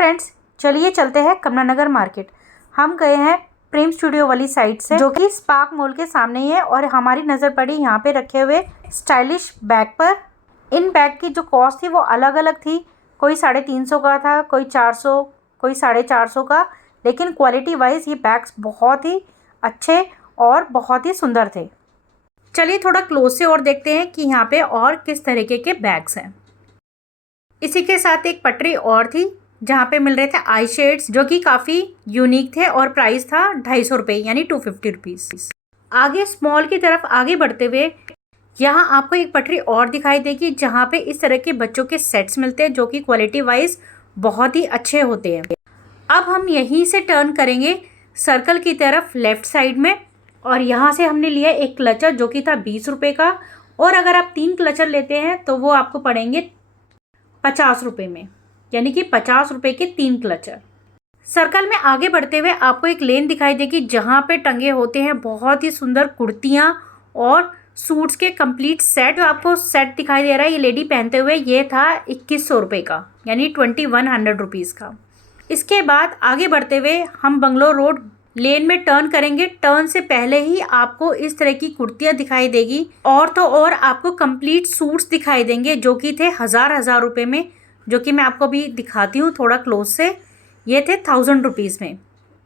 Friends, चलिए चलते हैं कमला मार्केट। हम गए हैं प्रेम स्टूडियो वाली साइड से, जो कि स्पार्क मॉल के सामने ही है, और हमारी नज़र पड़ी यहाँ पे रखे हुए स्टाइलिश बैग पर। इन बैग की जो कॉस्ट थी वो अलग अलग थी, कोई 350 का था, कोई 400, कोई 450 का, लेकिन क्वालिटी वाइज ये बैग्स बहुत ही अच्छे और बहुत ही सुंदर थे। चलिए थोड़ा क्लोज से और देखते हैं कि यहाँ पे और किस तरीके के बैग्स हैं। इसी के साथ एक पटरी और थी जहाँ पे मिल रहे थे आई शेड्स, जो कि काफ़ी यूनिक थे और प्राइस था 250 रुपये, यानी 250 रुपीज़। आगे स्मॉल की तरफ आगे बढ़ते हुए यहाँ आपको एक पटरी और दिखाई देगी, जहाँ पे इस तरह के बच्चों के सेट्स मिलते हैं, जो कि क्वालिटी वाइज बहुत ही अच्छे होते हैं। अब हम यहीं से टर्न करेंगे सर्कल की तरफ लेफ़्ट साइड में, और यहाँ से हमने लिया एक क्लचर जो कि था 20 रुपये का, और अगर आप 3 क्लचर लेते हैं तो वो आपको पड़ेंगे 50 रुपये में, यानी कि 50 रुपये के 3 क्लचर। सर्कल में आगे बढ़ते हुए आपको एक लेन दिखाई देगी, जहाँ पे टंगे होते हैं बहुत ही सुंदर कुर्तियाँ और सूट्स के कंप्लीट सेट। जो आपको सेट दिखाई दे रहा है ये लेडी पहनते हुए, ये था 2100 रुपये का, यानी 2100 रुपीज़ का। इसके बाद आगे बढ़ते हुए हम बंगलोर रोड लेन में टर्न करेंगे। टर्न से पहले ही आपको इस तरह की कुर्तियाँ दिखाई देगी, और तो और आपको कंप्लीट सूट्स दिखाई देंगे, जो कि थे हज़ार रुपये में, जो कि मैं आपको भी दिखाती हूँ थोड़ा क्लोज से। ये थे 1000 रुपीज़ में।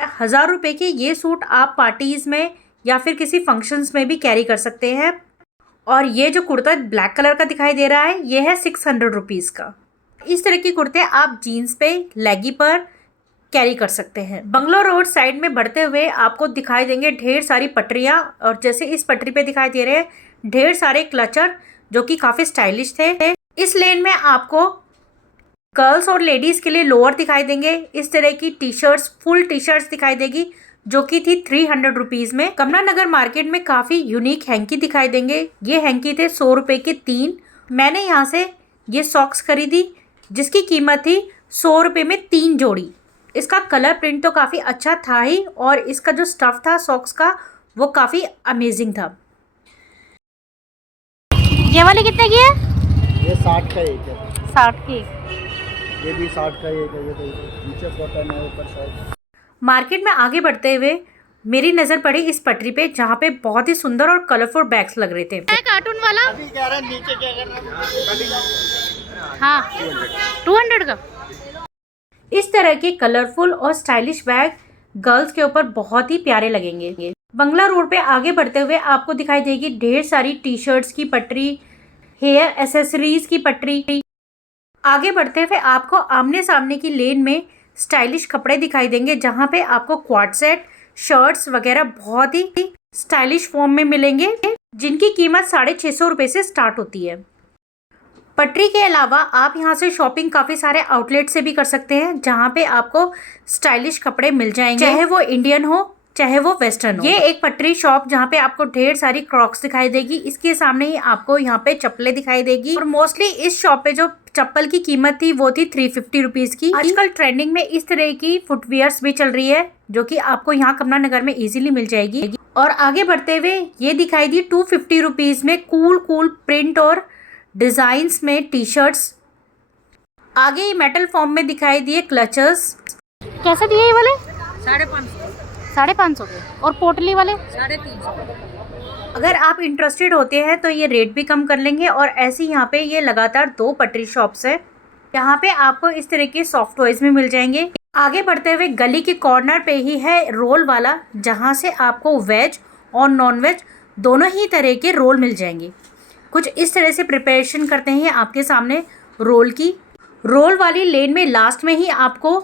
1000 रुपये के ये सूट आप पार्टीज़ में या फिर किसी फंक्शंस में भी कैरी कर सकते हैं। और ये जो कुर्ता ब्लैक कलर का दिखाई दे रहा है, ये है 600 रुपीज़ का। इस तरह की कुर्ते आप जीन्स पे, लेगी पर कैरी कर सकते हैं। बंगलोर रोड साइड में बढ़ते हुए आपको दिखाई देंगे ढेर सारी पटरियाँ, और जैसे इस पटरी पे दिखाई दे रहे हैं ढेर सारे क्लचर, जो कि काफ़ी स्टाइलिश थे। इस लेन में आपको गर्ल्स और लेडीज़ के लिए लोअर दिखाई देंगे। इस तरह की T shirts, full T shirts दिखाई देगी, जो कि थी 300 रुपीज़ में। कमला मार्केट में काफ़ी यूनिक हैंकी दिखाई देंगे। ये हैंकी थे 100 रुपये के 3। मैंने यहाँ से ये सॉक्स खरीदी, जिसकी कीमत थी 100 रुपये में 3 जोड़ी। इसका कलर प्रिंट तो काफ़ी अच्छा था ही, और इसका जो स्टफ़ था सॉक्स का वो काफ़ी अमेजिंग था। ये वाले कितने की है? ये 60 का एक है। 60 की। ये भी 60 का एक है। ये तो नीचे कॉटन है, ऊपर शर्ट। मार्केट में आगे बढ़ते हुए मेरी नज़र पड़ी इस पटरी पे, जहाँ पे बहुत ही सुंदर और कलरफुल बैग्स लग रहे थे। कार्टून वाला अभी कह रहा है नीचे क्या करना। हाँ, 200 का। इस तरह के कलरफुल और स्टाइलिश बैग गर्ल्स के ऊपर बहुत ही प्यारे लगेंगे। बंगला रोड पे आगे बढ़ते हुए आपको दिखाई देगी ढेर सारी टी शर्ट्स की पटरी, हेयर एसेसरीज की पटरी। आगे बढ़ते हुए आपको आमने सामने की लेन में स्टाइलिश कपड़े दिखाई देंगे, जहाँ पे आपको क्वाड सेट, शर्ट्स वगैरह बहुत ही स्टाइलिश फॉर्म में मिलेंगे, जिनकी कीमत 650 रुपये से स्टार्ट होती है। पटरी के अलावा आप यहाँ से शॉपिंग काफ़ी सारे आउटलेट से भी कर सकते हैं, जहाँ पे आपको स्टाइलिश कपड़े मिल जाएंगे, चाहे वो इंडियन हो चाहे वो वेस्टर्न हो। ये एक पटरी शॉप, जहाँ पे आपको ढेर सारी क्रॉक्स दिखाई देगी। इसके सामने ही आपको यहाँ पे चप्पलें दिखाई देगी, और मोस्टली इस शॉप पे जो चप्पल की कीमत थी वो थी 350 रुपीज़ की। आजकल ट्रेंडिंग में इस तरह की फुटवियर्स भी चल रही है, जो कि आपको यहाँ कमला में इजीली मिल जाएगी। और आगे बढ़ते हुए ये दिखाई दी 250 रुपीज़ में कूल प्रिंट और डिजाइन्स में टी शर्ट्स। आगे ही मेटल फॉर्म में दिखाई दिए क्लचर्स। कैसे दिए ये वाले? 550 के। और पोटली वाले 350। अगर आप इंटरेस्टेड होते हैं तो ये रेट भी कम कर लेंगे। और ऐसे यहाँ पे ये लगातार 2 पटरी शॉप्स है, यहाँ पे आपको इस तरह के सॉफ्ट टॉयज भी मिल जाएंगे। आगे बढ़ते हुए गली के कॉर्नर पे ही है रोल वाला, जहाँ से आपको वेज और नॉन वेज दोनों ही तरह के रोल मिल जाएंगे। कुछ इस तरह से प्रिपरेशन करते हैं आपके सामने रोल की। रोल वाली लेन में लास्ट में ही आपको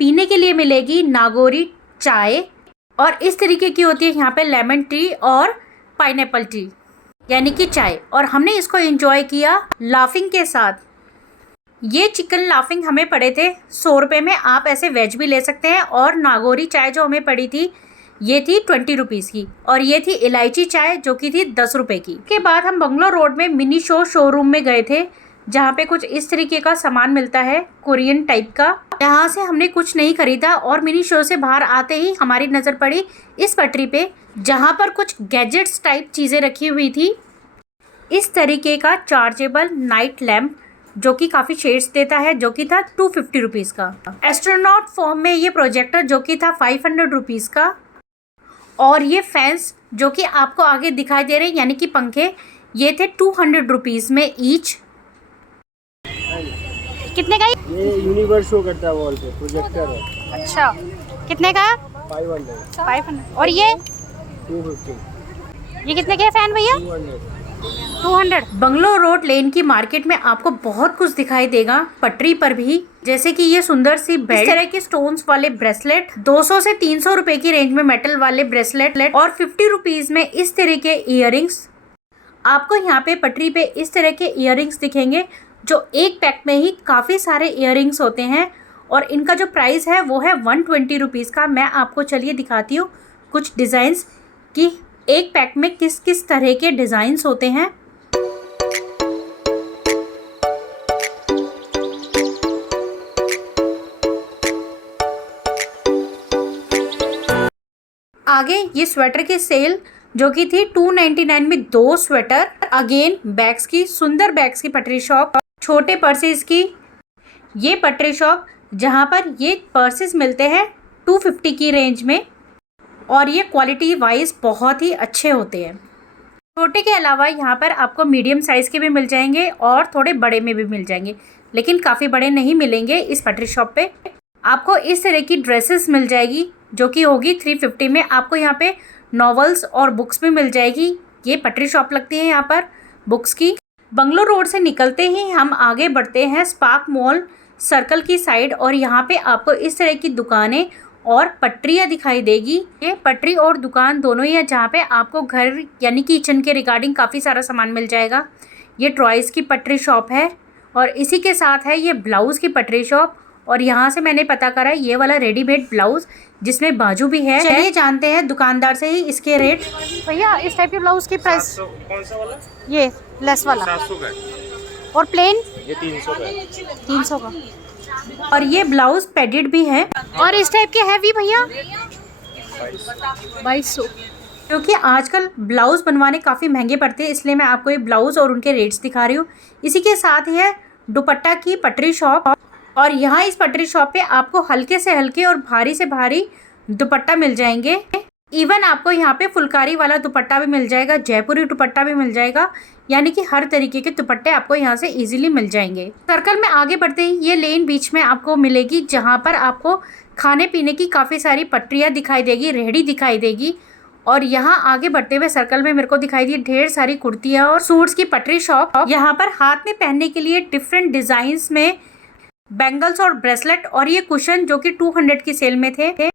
पीने के लिए मिलेगी नागौरी चाय, और इस तरीके की होती है यहाँ पे लेमन टी और पाइनएप्पल टी, यानी कि चाय। और हमने इसको एंजॉय किया लाफिंग के साथ। ये चिकन लाफिंग हमें पड़े थे 100 रुपये में। आप ऐसे वेज भी ले सकते हैं। और नागौरी चाय जो हमें पड़ी थी ये थी 20 रुपीज़ की, और ये थी इलायची चाय जो कि थी 10 रुपये की। के बाद हम बंगलोर रोड में मिनी शोरूम में गए थे, जहाँ पे कुछ इस तरीके का सामान मिलता है कोरियन टाइप का। यहाँ से हमने कुछ नहीं खरीदा, और मिनी शो से बाहर आते ही हमारी नज़र पड़ी इस पटरी पे, जहाँ पर कुछ गैजेट्स टाइप चीज़ें रखी हुई थी। इस तरीके का चार्जेबल नाइट लैम्प जो कि काफ़ी शेड्स देता है, जो कि था 250 रुपीज़ का। एस्ट्रोनॉट फॉर्म में ये प्रोजेक्टर जो कि था 500 रुपीज़ का। और ये फैंस जो कि आपको आगे दिखाई दे रहे हैं यानी कि पंखे, ये थे 200 रुपीज़ में ईच। कितने का ये यूनिवर्स शो करता है वॉल पे, प्रोजेक्टर है। अच्छा, कितने का? 500। और ये 250। ये कितने के फैन भैया? 200। बंगलो रोड लेन की मार्केट में आपको बहुत कुछ दिखाई देगा पटरी पर भी, जैसे कि ये सुंदर सी बेल्ट, इस तरह के स्टोन्स वाले ब्रेसलेट, 200 से 300 रुपए की रेंज में मेटल वाले ब्रेसलेट और 50 रुपीज में इस तरह के इयररिंग्स। आपको यहाँ पे पटरी पे इस तरह के इयररिंग्स दिखेंगे जो एक पैक में ही काफ़ी सारे इयररिंग्स होते हैं और इनका जो प्राइस है वो है 120 रुपीज़ का। मैं आपको चलिए दिखाती हूँ कुछ डिज़ाइंस कि एक पैक में किस किस तरह के डिज़ाइंस होते हैं। आगे ये स्वेटर की सेल जो कि थी 299 में 2 स्वेटर। अगेन बैग्स की, सुंदर बैग्स की पटरी शॉप, छोटे पर्सेस की ये पटरी शॉप जहाँ पर ये पर्सेस मिलते हैं 250 की रेंज में और ये क्वालिटी वाइज बहुत ही अच्छे होते हैं। छोटे के अलावा यहाँ पर आपको मीडियम साइज़ के भी मिल जाएंगे और थोड़े बड़े में भी मिल जाएंगे, लेकिन काफ़ी बड़े नहीं मिलेंगे इस पटरी शॉप पे। आपको इस तरह की ड्रेसेस मिल जाएगी जो कि होगी 350 में। आपको यहाँ पे नॉवेल्स और बुक्स भी मिल जाएगी। ये पटरी शॉप लगती है यहाँ पर बुक्स की। बंगलो रोड से निकलते ही हम आगे बढ़ते हैं स्पार्क मॉल सर्कल की साइड और यहाँ पे आपको इस तरह की दुकानें और पटरियाँ दिखाई देगी। ये पटरी और दुकान दोनों ही है जहाँ पे आपको घर यानी किचन के रिगार्डिंग काफ़ी सारा सामान मिल जाएगा। ये टॉयज़ की पटरी शॉप है और इसी के साथ है ये ब्लाउज़ की पटरी शॉप और यहाँ से मैंने पता करा ये वाला रेडीमेड ब्लाउज़ जिसमें बाजू भी है। चलिए जानते हैं दुकानदार से ही इसके रेट। भैया इस टाइप के ब्लाउज़ की प्राइस? कौन सा वाला? ये लेस वाला 700 का। और प्लेन? ये 300 का। 300 का। और ये ब्लाउज पैडेड भी है। और इस टाइप के हैवी भैया 2200। क्योंकि आजकल ब्लाउज बनवाने काफ़ी महंगे पड़ते हैं इसलिए मैं आपको ये ब्लाउज और उनके रेट्स दिखा रही हूँ। इसी के साथ ही है दुपट्टा की पटरी शॉप और यहाँ इस पटरी शॉप पे आपको हल्के से हल्के और भारी से भारी दुपट्टा मिल जाएंगे। इवन आपको यहाँ पे फुलकारी वाला दुपट्टा भी मिल जाएगा, जयपुरी दुपट्टा भी मिल जाएगा, यानी कि हर तरीके के दुपट्टे आपको यहाँ से इजीली मिल जाएंगे। सर्कल में आगे बढ़ते ही ये लेन बीच में आपको मिलेगी जहाँ पर आपको खाने पीने की काफ़ी सारी पटरियाँ दिखाई देगी, रेहड़ी दिखाई देगी। और यहाँ आगे बढ़ते हुए सर्कल में मेरे को दिखाई दी ढेर सारी कुर्तियाँ और सूट्स की पटरी शॉप। यहाँ पर हाथ में पहनने के लिए डिफरेंट डिज़ाइंस में बैंगल्स और ब्रेसलेट और ये कुशन जो कि 200 की सेल में थे।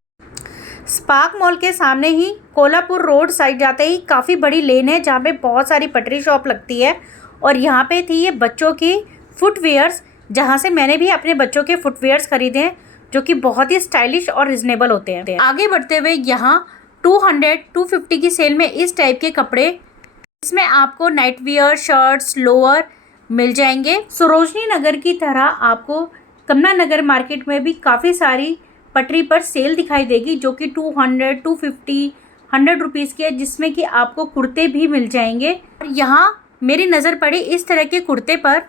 स्पार्क मॉल के सामने ही कोल्हापुर रोड साइड जाते ही काफ़ी बड़ी लेन है जहाँ पे बहुत सारी पटरी शॉप लगती है और यहाँ पे थी ये बच्चों की फुटवेयर्स जहाँ से मैंने भी अपने बच्चों के फुटवेयर्स खरीदे हैं जो कि बहुत ही स्टाइलिश और रिजनेबल होते हैं। आगे बढ़ते हुए यहाँ 250 की सेल में इस टाइप के कपड़े, इसमें आपको नाइट वियर, शर्ट्स, लोअर मिल जाएंगे। सरोजनी नगर की तरह आपको कमला नगर मार्केट में भी काफ़ी सारी पटरी पर सेल दिखाई देगी जो कि 200, 250, 100 रुपीज़ की है, जिसमें कि आपको कुर्ते भी मिल जाएंगे। और यहाँ मेरी नज़र पड़ी इस तरह के कुर्ते पर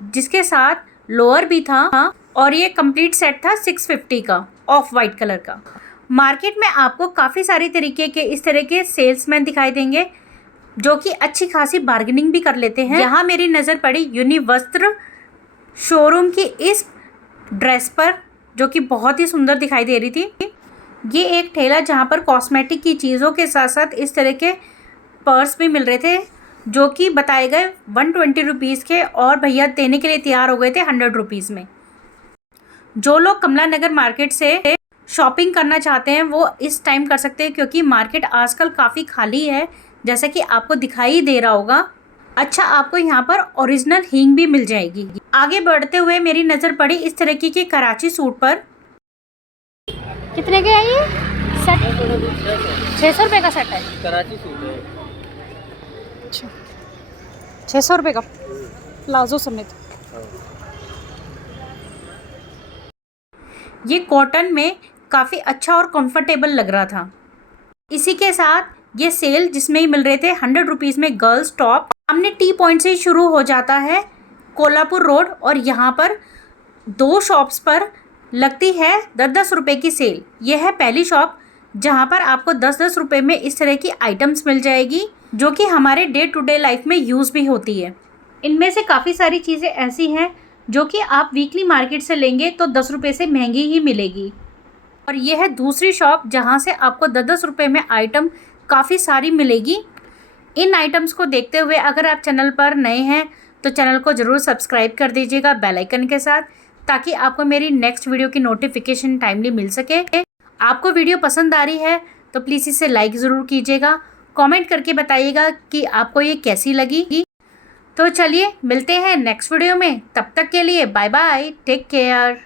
जिसके साथ लोअर भी था और ये कंप्लीट सेट था 650 का, ऑफ वाइट कलर का। मार्केट में आपको काफ़ी सारी तरीके के इस तरह के सेल्समैन दिखाई देंगे जो कि अच्छी खासी बार्गेनिंग भी कर लेते हैं। यहाँ मेरी नज़र पड़ी यूनिवस्त्र शोरूम की इस ड्रेस पर जो कि बहुत ही सुंदर दिखाई दे रही थी। ये एक ठेला जहाँ पर कॉस्मेटिक की चीज़ों के साथ साथ इस तरह के पर्स भी मिल रहे थे जो कि बताए गए 120 रुपीज़ के और भैया देने के लिए तैयार हो गए थे 100 रुपीज़ में। जो लोग कमला नगर मार्केट से शॉपिंग करना चाहते हैं वो इस टाइम कर सकते हैं क्योंकि मार्केट आजकल काफ़ी खाली है जैसा कि आपको दिखाई दे रहा होगा। अच्छा, आपको यहाँ पर ओरिजिनल हींग भी मिल जाएगी। आगे बढ़ते हुए मेरी नज़र पड़ी इस तरह की कराची सूट पर। कितने के है ये सेट? 600 रुपये का सेट है। कराची सूट है। अच्छा, 600 रुपये का प्लाजो समेत। ये कॉटन में काफ़ी अच्छा और कंफर्टेबल लग रहा था। इसी के साथ ये सेल जिसमें ही मिल रहे थे 100 रुपीज़ में गर्ल्स टॉप। सामने टी पॉइंट से शुरू हो जाता है कोल्हापुर रोड, और यहाँ पर 2 शॉप्स पर लगती है 10-10 रुपये की सेल। यह है पहली शॉप जहाँ पर आपको 10-10 रुपये में इस तरह की आइटम्स मिल जाएगी जो कि हमारे डे टू डे लाइफ में यूज़ भी होती है। इनमें से काफ़ी सारी चीज़ें ऐसी हैं जो कि आप वीकली मार्केट से लेंगे तो 10 रुपये से महंगी ही मिलेगी। और यह है दूसरी शॉप जहाँ से आपको 10-10 रुपये में आइटम काफ़ी सारी मिलेगी। इन आइटम्स को देखते हुए अगर आप चैनल पर नए हैं तो चैनल को ज़रूर सब्सक्राइब कर दीजिएगा बेल आइकन के साथ, ताकि आपको मेरी नेक्स्ट वीडियो की नोटिफिकेशन टाइमली मिल सके। आपको वीडियो पसंद आ रही है तो प्लीज़ इसे लाइक ज़रूर कीजिएगा, कमेंट करके बताइएगा कि आपको ये कैसी लगी। तो चलिए मिलते हैं नेक्स्ट वीडियो में, तब तक के लिए बाय बाय, टेक केयर।